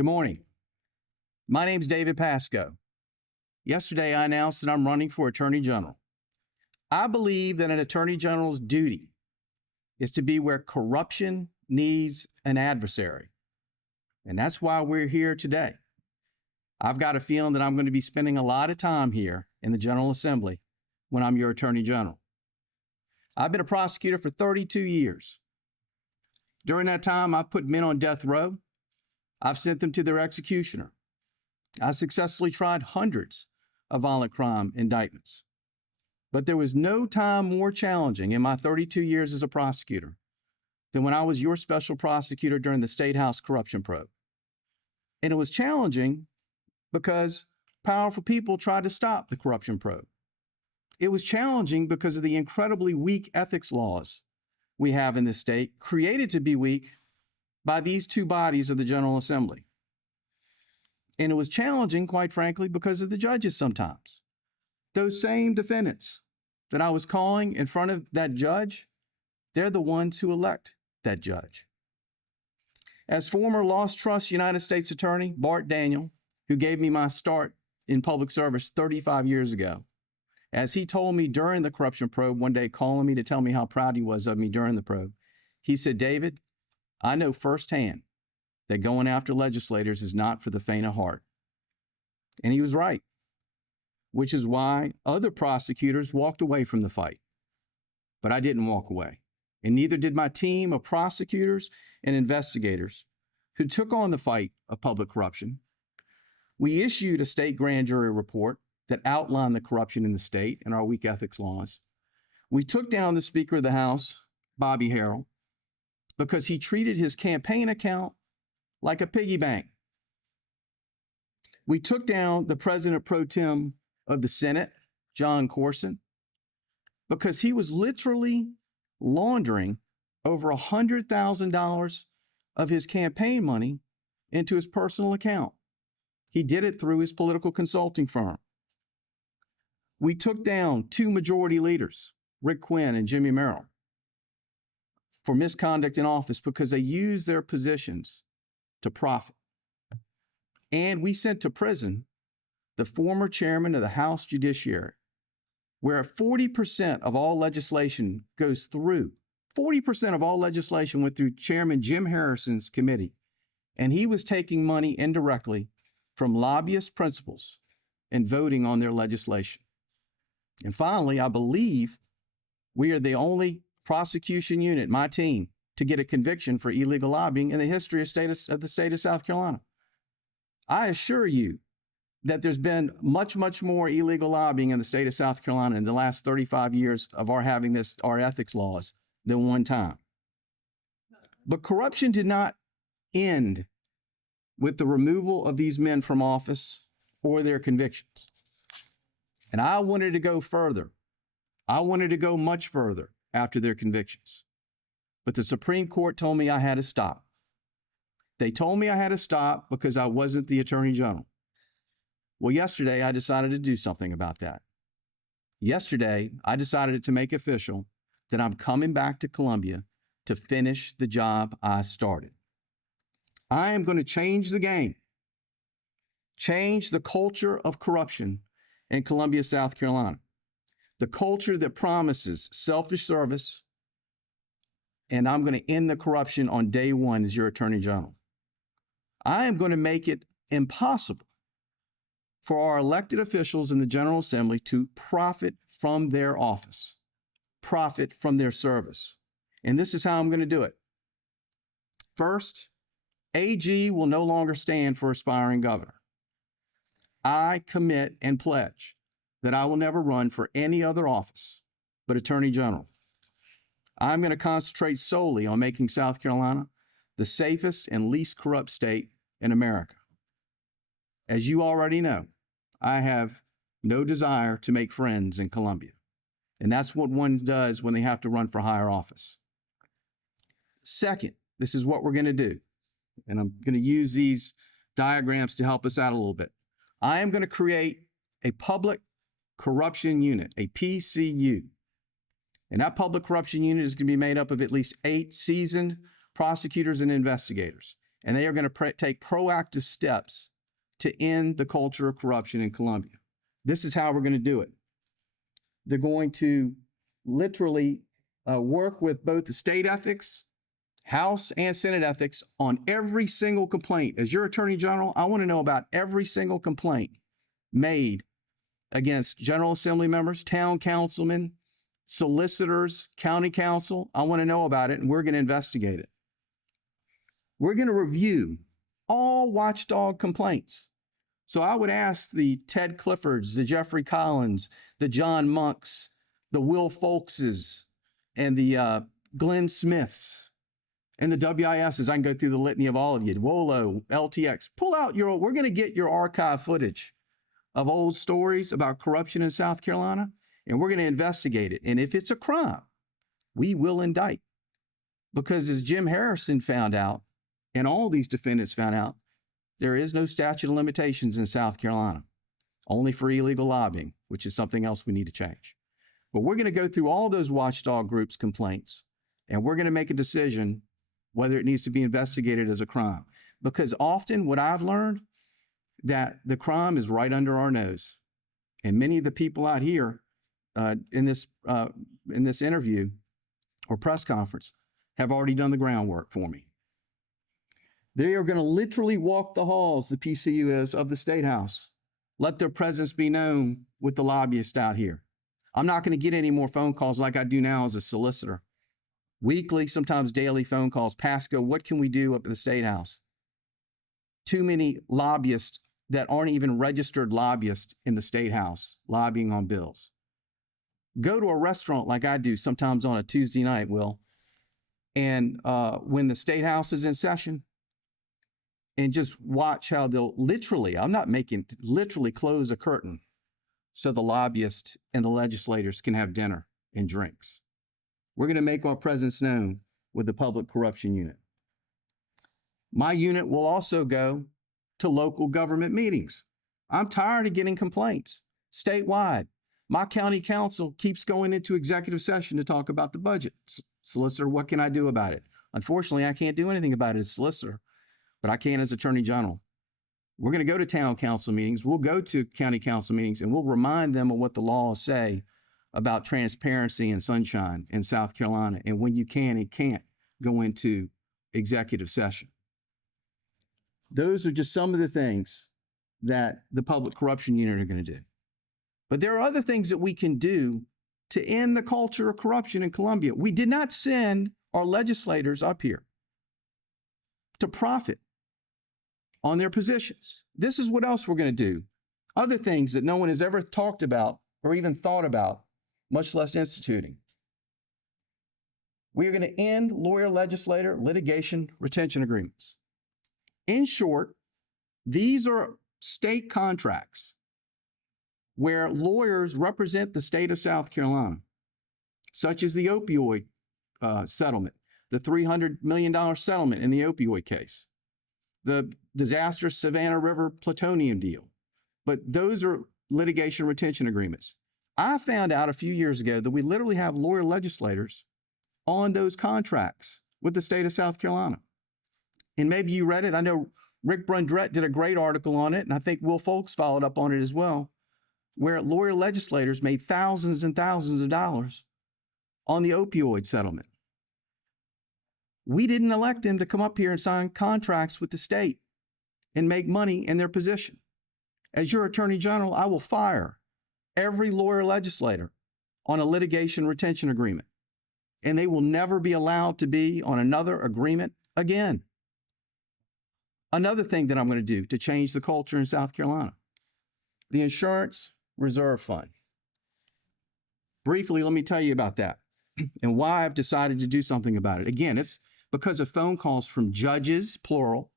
Good morning. My name's David Pascoe. Yesterday, I announced that I'm running for Attorney General. I believe that an Attorney General's duty is to be where corruption needs an adversary. And that's why we're here today. I've got a feeling that I'm going to be spending a lot of time here in the General Assembly when I'm your Attorney General. I've been a prosecutor for 32 years. During that time, I've put men on death row. I've sent them to their executioner. I successfully tried hundreds of violent crime indictments. But there was no time more challenging in my 32 years as a prosecutor than when I was your special prosecutor during the Statehouse corruption probe. And it was challenging because powerful people tried to stop the corruption probe. It was challenging because of the incredibly weak ethics laws we have in this state, created to be weak by these two bodies of the General Assembly. And it was challenging, quite frankly, because of the judges sometimes. Those same defendants that I was calling in front of that judge, they're the ones who elect that judge. As former Lost Trust United States Attorney Bart Daniel, who gave me my start in public service 35 years ago, as he told me during the corruption probe one day, calling me to tell me how proud he was of me during the probe, he said, "David, I know firsthand that going after legislators is not for the faint of heart." And he was right, which is why other prosecutors walked away from the fight. But I didn't walk away, and neither did my team of prosecutors and investigators who took on the fight of public corruption. We issued a state grand jury report that outlined the corruption in the state and our weak ethics laws. We took down the Speaker of the House, Bobby Harrell, because he treated his campaign account like a piggy bank. We took down the President pro tem of the Senate, John Corson, because he was literally laundering over $100,000 of his campaign money into his personal account. He did it through his political consulting firm. We took down two majority leaders, Rick Quinn and Jimmy Merrill, for misconduct in office because they used their positions to profit. And we sent to prison the former chairman of the House Judiciary, where 40% of all legislation goes through. 40% of all legislation went through Chairman Jim Harrison's committee, and he was taking money indirectly from lobbyist principals and voting on their legislation. And finally, I believe we are the only prosecution unit, my team, to get a conviction for illegal lobbying in the history of the state of South Carolina. I assure you that there's been much, much more illegal lobbying in the state of South Carolina in the last 35 years of our ethics laws than one time. But corruption did not end with the removal of these men from office or their convictions. And I wanted to go further. I wanted to go much further after their convictions. But the Supreme Court told me I had to stop. They told me I had to stop because I wasn't the Attorney General. Well, yesterday I decided to do something about that. Yesterday, I decided to make official that I'm coming back to Columbia to finish the job I started. I am going to change the game, change the culture of corruption in Columbia, South Carolina. The culture that promises selfish service, and I'm going to end the corruption on day one as your Attorney General. I am going to make it impossible for our elected officials in the General Assembly to profit from their office, profit from their service. And this is how I'm going to do it. First, AG will no longer stand for aspiring governor. I commit and pledge that I will never run for any other office but Attorney General. I'm going to concentrate solely on making South Carolina the safest and least corrupt state in America. As you already know, I have no desire to make friends in Columbia. And that's what one does when they have to run for higher office. Second, this is what we're going to do. And I'm going to use these diagrams to help us out a little bit. I am going to create a public corruption unit, a PCU. And that public corruption unit is going to be made up of at least 8 seasoned prosecutors and investigators. and they are going to take proactive steps to end the culture of corruption in Columbia. This is how we're going to do it. They're going to literally work with both the state ethics, House and Senate ethics on every single complaint. As your Attorney General, I want to know about every single complaint made against General Assembly members, town councilmen, solicitors, county council. I want to know about it, and we're going to investigate it. We're going to review all watchdog complaints. So I would ask the Ted Cliffords, the Jeffrey Collins, the John Monks, the Will Folkses, and the Glenn Smiths, and the WISs. I can go through the litany of all of you. WOLO, LTX. Pull out we're going to get your archive footage of old stories about corruption in South Carolina, and we're going to investigate it. And if it's a crime, we will indict. Because as Jim Harrison found out, and all these defendants found out, there is no statute of limitations in South Carolina, only for illegal lobbying, which is something else we need to change. But we're going to go through all those watchdog groups' complaints, and we're going to make a decision whether it needs to be investigated as a crime. Because often what I've learned, that the crime is right under our nose. And many of the people out here in this interview or press conference have already done the groundwork for me. They are going to literally walk the halls, the PCU is, of the Statehouse. Let their presence be known with the lobbyists out here. I'm not going to get any more phone calls like I do now as a solicitor. Weekly, sometimes daily phone calls. Pascoe, what can we do up at the Statehouse? Too many lobbyists that aren't even registered lobbyists in the Statehouse lobbying on bills. Go to a restaurant like I do sometimes on a Tuesday night, Will, and when the Statehouse is in session, and just watch how they'll literally, literally close a curtain so the lobbyists and the legislators can have dinner and drinks. We're going to make our presence known with the Public Corruption Unit. My unit will also go to local government meetings. I'm tired of getting complaints statewide. My county council keeps going into executive session to talk about the budget. Solicitor, what can I do about it? Unfortunately, I can't do anything about it as solicitor, but I can as Attorney General. We're going to go to town council meetings. We'll go to county council meetings, and we'll remind them of what the laws say about transparency and sunshine in South Carolina, and when you can and can't go into executive session. Those are just some of the things that the Public Corruption Unit are going to do. But there are other things that we can do to end the culture of corruption in Columbia. We did not send our legislators up here to profit on their positions. This is what else we're going to do. Other things that no one has ever talked about or even thought about, much less instituting. We are going to end lawyer-legislator litigation retention agreements. In short, these are state contracts where lawyers represent the state of South Carolina, such as the opioid settlement, the $300 million settlement in the opioid case, the disastrous Savannah River plutonium deal. But those are litigation retention agreements. I found out a few years ago that we literally have lawyer legislators on those contracts with the state of South Carolina. And maybe you read it. I know Rick Brundrett did a great article on it, and I think Will Folks followed up on it as well, where lawyer legislators made thousands and thousands of dollars on the opioid settlement. We didn't elect them to come up here and sign contracts with the state and make money in their position. As your Attorney General, I will fire every lawyer legislator on a litigation retention agreement, and they will never be allowed to be on another agreement again. Another thing that I'm going to do to change the culture in South Carolina, the Insurance Reserve Fund. Briefly, let me tell you about that and why I've decided to do something about it. Again, it's because of phone calls from judges, plural,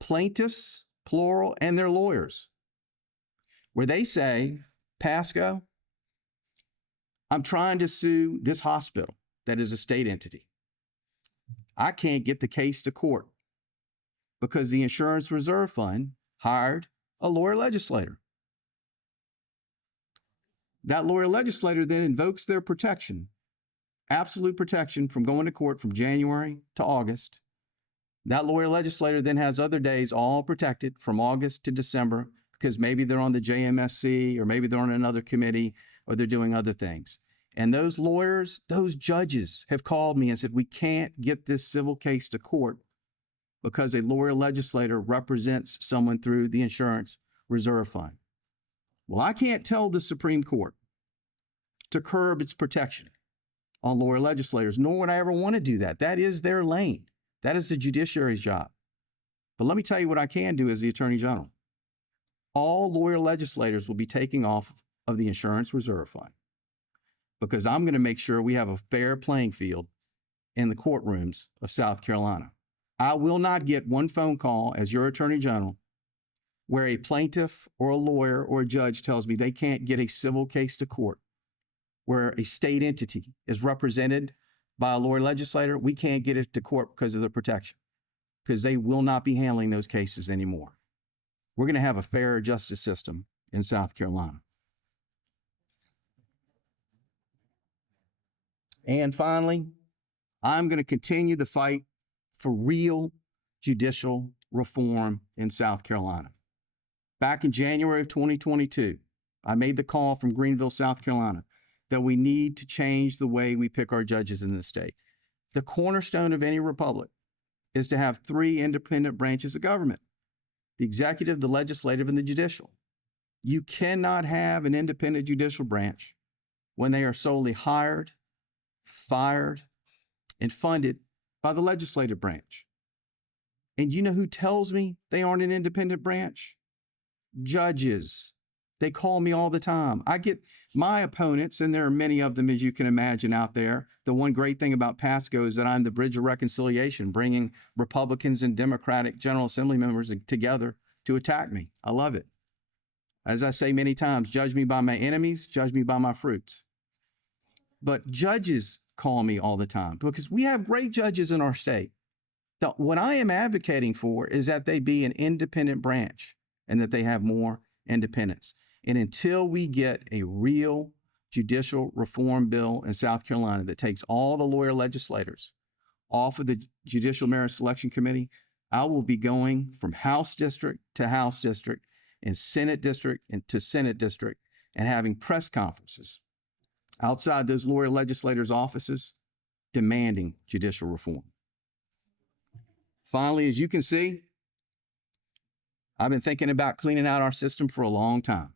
plaintiffs, plural, and their lawyers, where they say, Pascoe, I'm trying to sue this hospital that is a state entity. I can't get the case to court because the Insurance Reserve Fund hired a lawyer legislator. That lawyer legislator then invokes their protection, absolute protection from going to court from January to August. That lawyer legislator then has other days all protected from August to December because maybe they're on the JMSC or maybe they're on another committee or they're doing other things. And those lawyers, those judges have called me and said, we can't get this civil case to court because a lawyer legislator represents someone through the insurance reserve fund. Well, I can't tell the Supreme Court to curb its protection on lawyer legislators, nor would I ever want to do that. That is their lane. That is the judiciary's job. But let me tell you what I can do as the Attorney General. All lawyer legislators will be taking off of the insurance reserve fund because I'm going to make sure we have a fair playing field in the courtrooms of South Carolina. I will not get one phone call as your Attorney General where a plaintiff or a lawyer or a judge tells me they can't get a civil case to court where a state entity is represented by a lawyer legislator. We can't get it to court because of the protection, because they will not be handling those cases anymore. We're going to have a fair justice system in South Carolina. And finally, I'm going to continue the fight for real judicial reform in South Carolina. Back in January of 2022, I made the call from Greenville, South Carolina, that we need to change the way we pick our judges in the state. The cornerstone of any republic is to have three independent branches of government: the executive, the legislative, and the judicial. You cannot have an independent judicial branch when they are solely hired, fired, and funded by the legislative branch. And you know who tells me they aren't an independent branch? Judges. They call me all the time. I get my opponents, and there are many of them, as you can imagine, out there. The one great thing about Pascoe is that I'm the bridge of reconciliation, bringing Republicans and Democratic General Assembly members together to attack me. I love it. As I say many times, judge me by my enemies, judge me by my fruits. But judges call me all the time because we have great judges in our state. What I am advocating for is that they be an independent branch and that they have more independence. And until we get a real judicial reform bill in South Carolina that takes all the lawyer legislators off of the Judicial Merit Selection Committee, I will be going from House district to House district and Senate district and to Senate district and having press conferences outside those lawyer legislators' offices demanding judicial reform. Finally, as you can see, I've been thinking about cleaning out our system for a long time.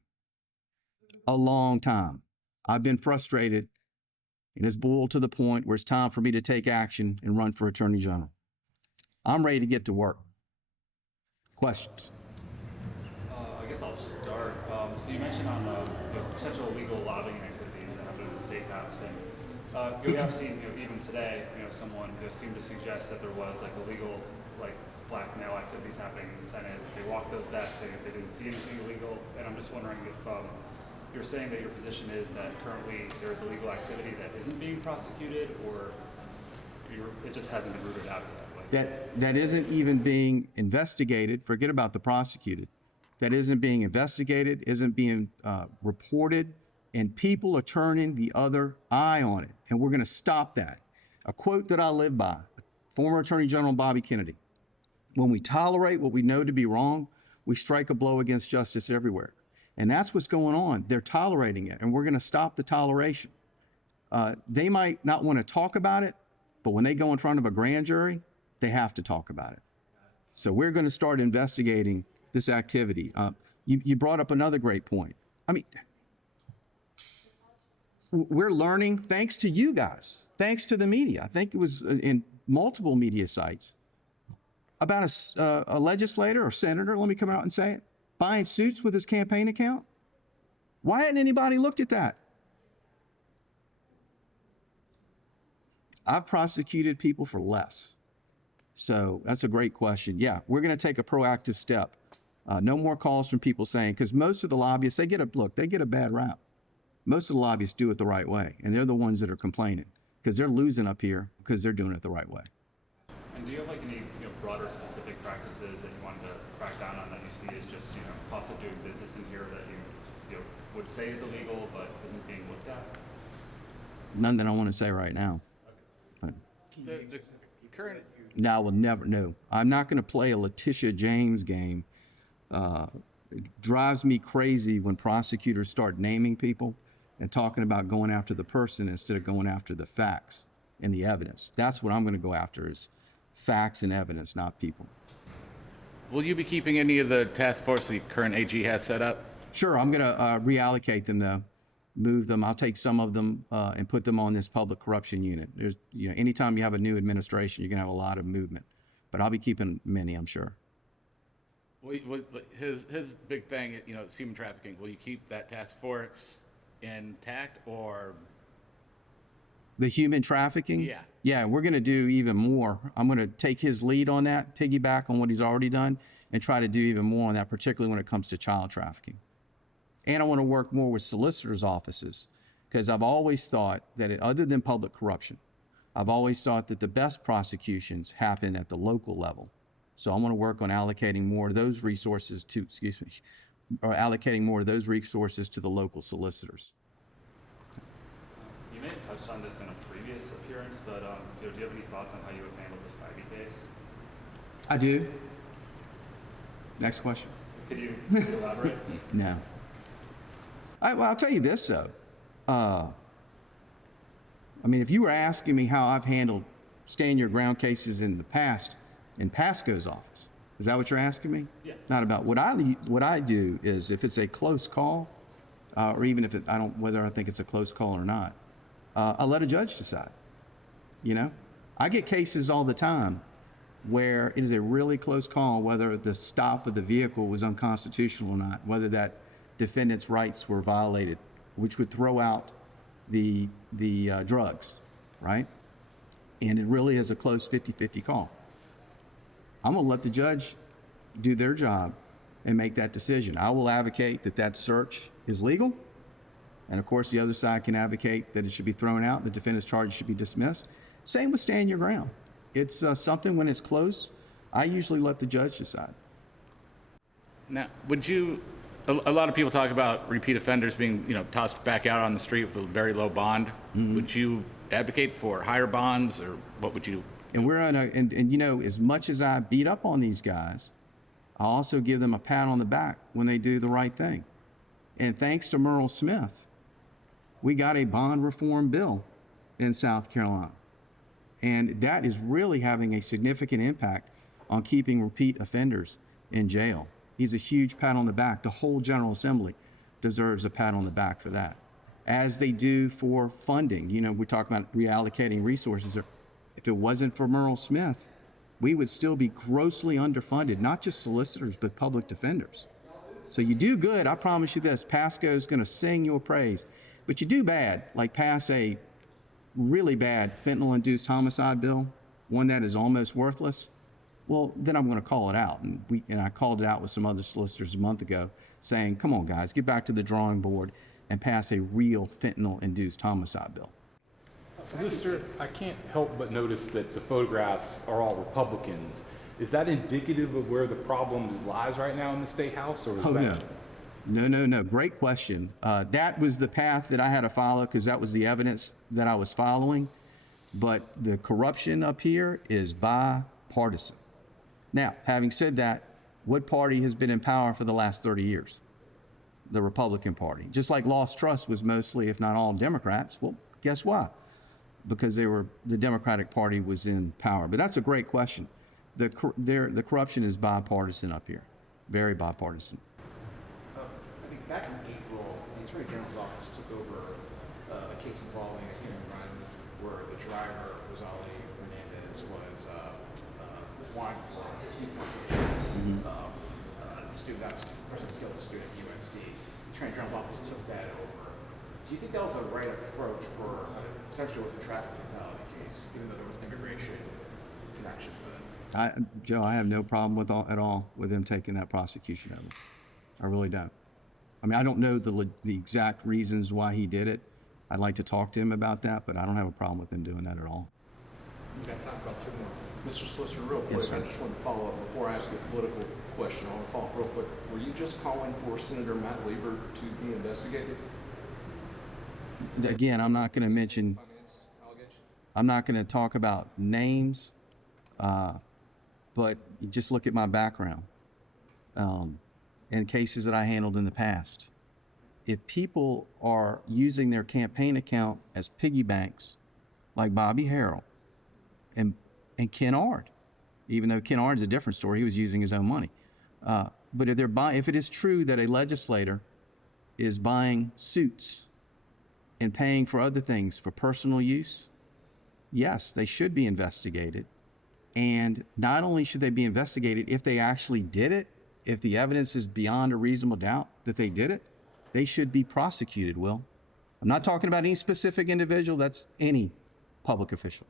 A long time. I've been frustrated, and it's boiled to the point where it's time for me to take action and run for Attorney General. I'm ready to get to work. Questions? I guess I'll start. So you mentioned on potential illegal lobbying activities that happened in the Statehouse, and we have seen even today, someone seemed to suggest that there was illegal blackmail activities happening in the Senate. They walked those back saying that they didn't see anything illegal, and I'm just wondering if you're saying that your position is that currently there is illegal activity that isn't being prosecuted, or it just hasn't been rooted out yet. That isn't even being investigated. Forget about the prosecuted. That isn't being investigated, isn't being reported, and people are turning the other eye on it, and we're going to stop that. A quote that I live by, former Attorney General Bobby Kennedy: when we tolerate what we know to be wrong, we strike a blow against justice everywhere. And that's what's going on. They're tolerating it, and we're going to stop the toleration. They might not want to talk about it, but when they go in front of a grand jury, they have to talk about it. So we're going to start investigating this activity. You brought up another great point. I mean, we're learning, thanks to you guys, thanks to the media. I think it was in multiple media sites, about a legislator or senator, let me come out and say it, buying suits with his campaign account. Why hadn't anybody looked at that? I've prosecuted people for less. So that's a great question. Yeah, we're going to take a proactive step. No more calls from people saying, because most of the lobbyists, they get a bad rap. Most of the lobbyists do it the right way, and they're the ones that are complaining because they're losing up here because they're doing it the right way. And do you have any broader specific practices that you wanted to crack down on that you see as just cost of doing business in here that you would say is illegal but isn't being looked at? None that I want to say right now. Okay. But The current No, I will never. No, I'm not going to play a Letitia James game. It drives me crazy when prosecutors start naming people and talking about going after the person instead of going after the facts and the evidence. That's what I'm going to go after is facts and evidence, not people. Will you be keeping any of the task force the current AG has set up? Sure, I'm going to reallocate them though, move them. I'll take some of them and put them on this public corruption unit. There's, anytime you have a new administration, you're going to have a lot of movement, but I'll be keeping many, I'm sure. His big thing, is human trafficking. Will you keep that task force intact, or? The human trafficking? Yeah. Yeah, we're going to do even more. I'm going to take his lead on that, piggyback on what he's already done, and try to do even more on that, particularly when it comes to child trafficking. And I want to work more with solicitors' offices, because I've always thought that other than public corruption, I've always thought that the best prosecutions happen at the local level. So I want to work on allocating more of those resources to, allocating more of those resources to the local solicitors. You may have touched on this in a previous appearance, but do you have any thoughts on how you would handle the Spivey case? I do. Next question. Could you elaborate? No. Well, I'll tell you this though. I mean, if you were asking me how I've handled stand your ground cases in the past in Pascoe's office, is that what you're asking me? Yeah. Not about what I do is if it's a close call, or even if whether I think it's a close call or not, I'll let a judge decide. I get cases all the time where it is a really close call whether the stop of the vehicle was unconstitutional or not, whether that defendant's rights were violated, which would throw out the drugs, right? And it really is a close 50-50 call. I'm gonna let the judge do their job and make that decision. I will advocate that search is legal. And of course, the other side can advocate that it should be thrown out, the defendant's charges should be dismissed. Same with stand your ground. It's something when it's close, I usually let the judge decide. Now, a lot of people talk about repeat offenders being, tossed back out on the street with a very low bond. Mm-hmm. Would you advocate for higher bonds, or what would you? And we're on as much as I beat up on these guys, I also give them a pat on the back when they do the right thing. And thanks to Merle Smith, we got a bond reform bill in South Carolina. And that is really having a significant impact on keeping repeat offenders in jail. He's a huge pat on the back. The whole General Assembly deserves a pat on the back for that, as they do for funding. We're talking about reallocating resources. If it wasn't for Merle Smith, we would still be grossly underfunded, not just solicitors, but public defenders. So you do good, I promise you this, Pascoe's gonna sing your praise. But you do bad, like pass a really bad fentanyl-induced homicide bill, one that is almost worthless, well, then I'm gonna call it out. And I called it out with some other solicitors a month ago, saying, come on guys, get back to the drawing board and pass a real fentanyl-induced homicide bill. Solicitor, I can't help but notice that the photographs are all Republicans. Is that indicative of where the problem lies right now in the Statehouse, or is that? No. Great question. That was the path that I had to follow because that was the evidence that I was following. But the corruption up here is bipartisan. Now, having said that, what party has been in power for the last 30 years? The Republican Party. Just like Lost Trust was mostly, if not all, Democrats. Well, guess what? Because the Democratic Party was in power. But that's a great question. The corruption is bipartisan up here, very bipartisan. I think back in April, the Attorney General's office took over a case involving a hit and run where the driver, Rosali Fernandez, was wanted for deportation. The student, that was the person who was killed, a student at UNC. The Attorney General's office took that over. Do you think that was the right approach for essentially was a traffic fatality case, even though there was an immigration connection to it? Joe, I have no problem at all with them taking that prosecution over. I really don't. I mean, I don't know the exact reasons why he did it. I'd like to talk to him about that, but I don't have a problem with him doing that at all. We've got time for about two more. Mr. Solicitor, real quick, Yes, sir. I just want to follow up before I ask a political question. I want to follow up real quick. Were you just calling for Senator Matt Lieber to be investigated? Again, I'm not going to mention, Finance allegations? I'm not going to talk about names But you just look at my background and cases that I handled in the past. If people are using their campaign account as piggy banks, like Bobby Harrell and Ken Ard, even though Ken Ard's a different story, he was using his own money. But if it is true that a legislator is buying suits and paying for other things for personal use, yes, they should be investigated. And not only should they be investigated, if they actually did it, if the evidence is beyond a reasonable doubt that they did it, they should be prosecuted, Will. I'm not talking about any specific individual, that's any public official.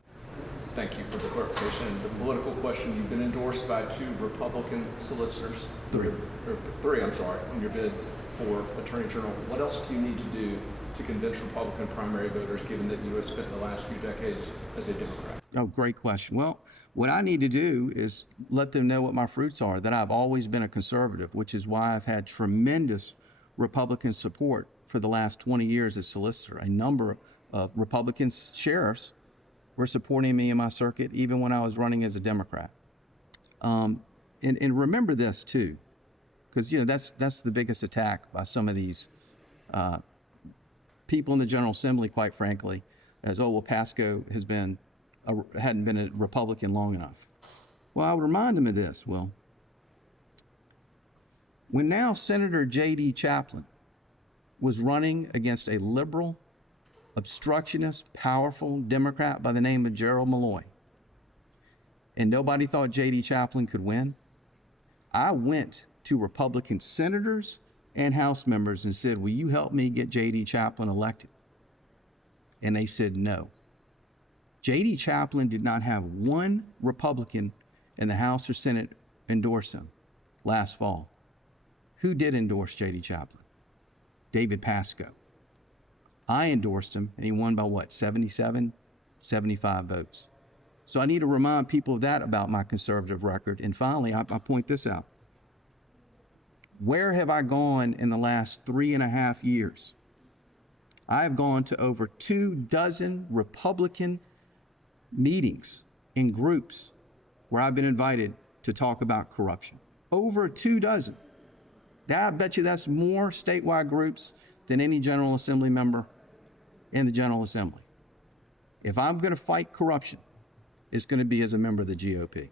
Thank you for the clarification. The political question, you've been endorsed by 2 Republican solicitors. Three, I'm sorry, in your bid for Attorney General. What else do you need to do to convince Republican primary voters, given that you have spent the last few decades as a Democrat? Oh, great question. Well, what I need to do is let them know what my fruits are, that I've always been a conservative, which is why I've had tremendous Republican support for the last 20 years as solicitor. A number of Republican sheriffs were supporting me in my circuit, even when I was running as a Democrat. And remember this too, because that's the biggest attack by some of these people in the General Assembly, quite frankly, as, oh, well, Pascoe hadn't been a Republican long enough. Well, I would remind them of this, Will. When now Senator J.D. Chaplin was running against a liberal, obstructionist, powerful Democrat by the name of Gerald Malloy, and nobody thought J.D. Chaplin could win, I went to Republican senators and House members and said, will you help me get J.D. Chaplin elected? And they said no. J.D. Chaplin did not have one Republican in the House or Senate endorse him last fall. Who did endorse J.D. Chaplin? David Pascoe. I endorsed him, and he won by what, 77, 75 votes. So I need to remind people of that about my conservative record. And finally, I point this out. Where have I gone in the last 3.5 years? I have gone to over 24 Republican meetings in groups where I've been invited to talk about corruption. Over 24. I bet you that's more statewide groups than any General Assembly member in the General Assembly. If I'm going to fight corruption, it's going to be as a member of the GOP.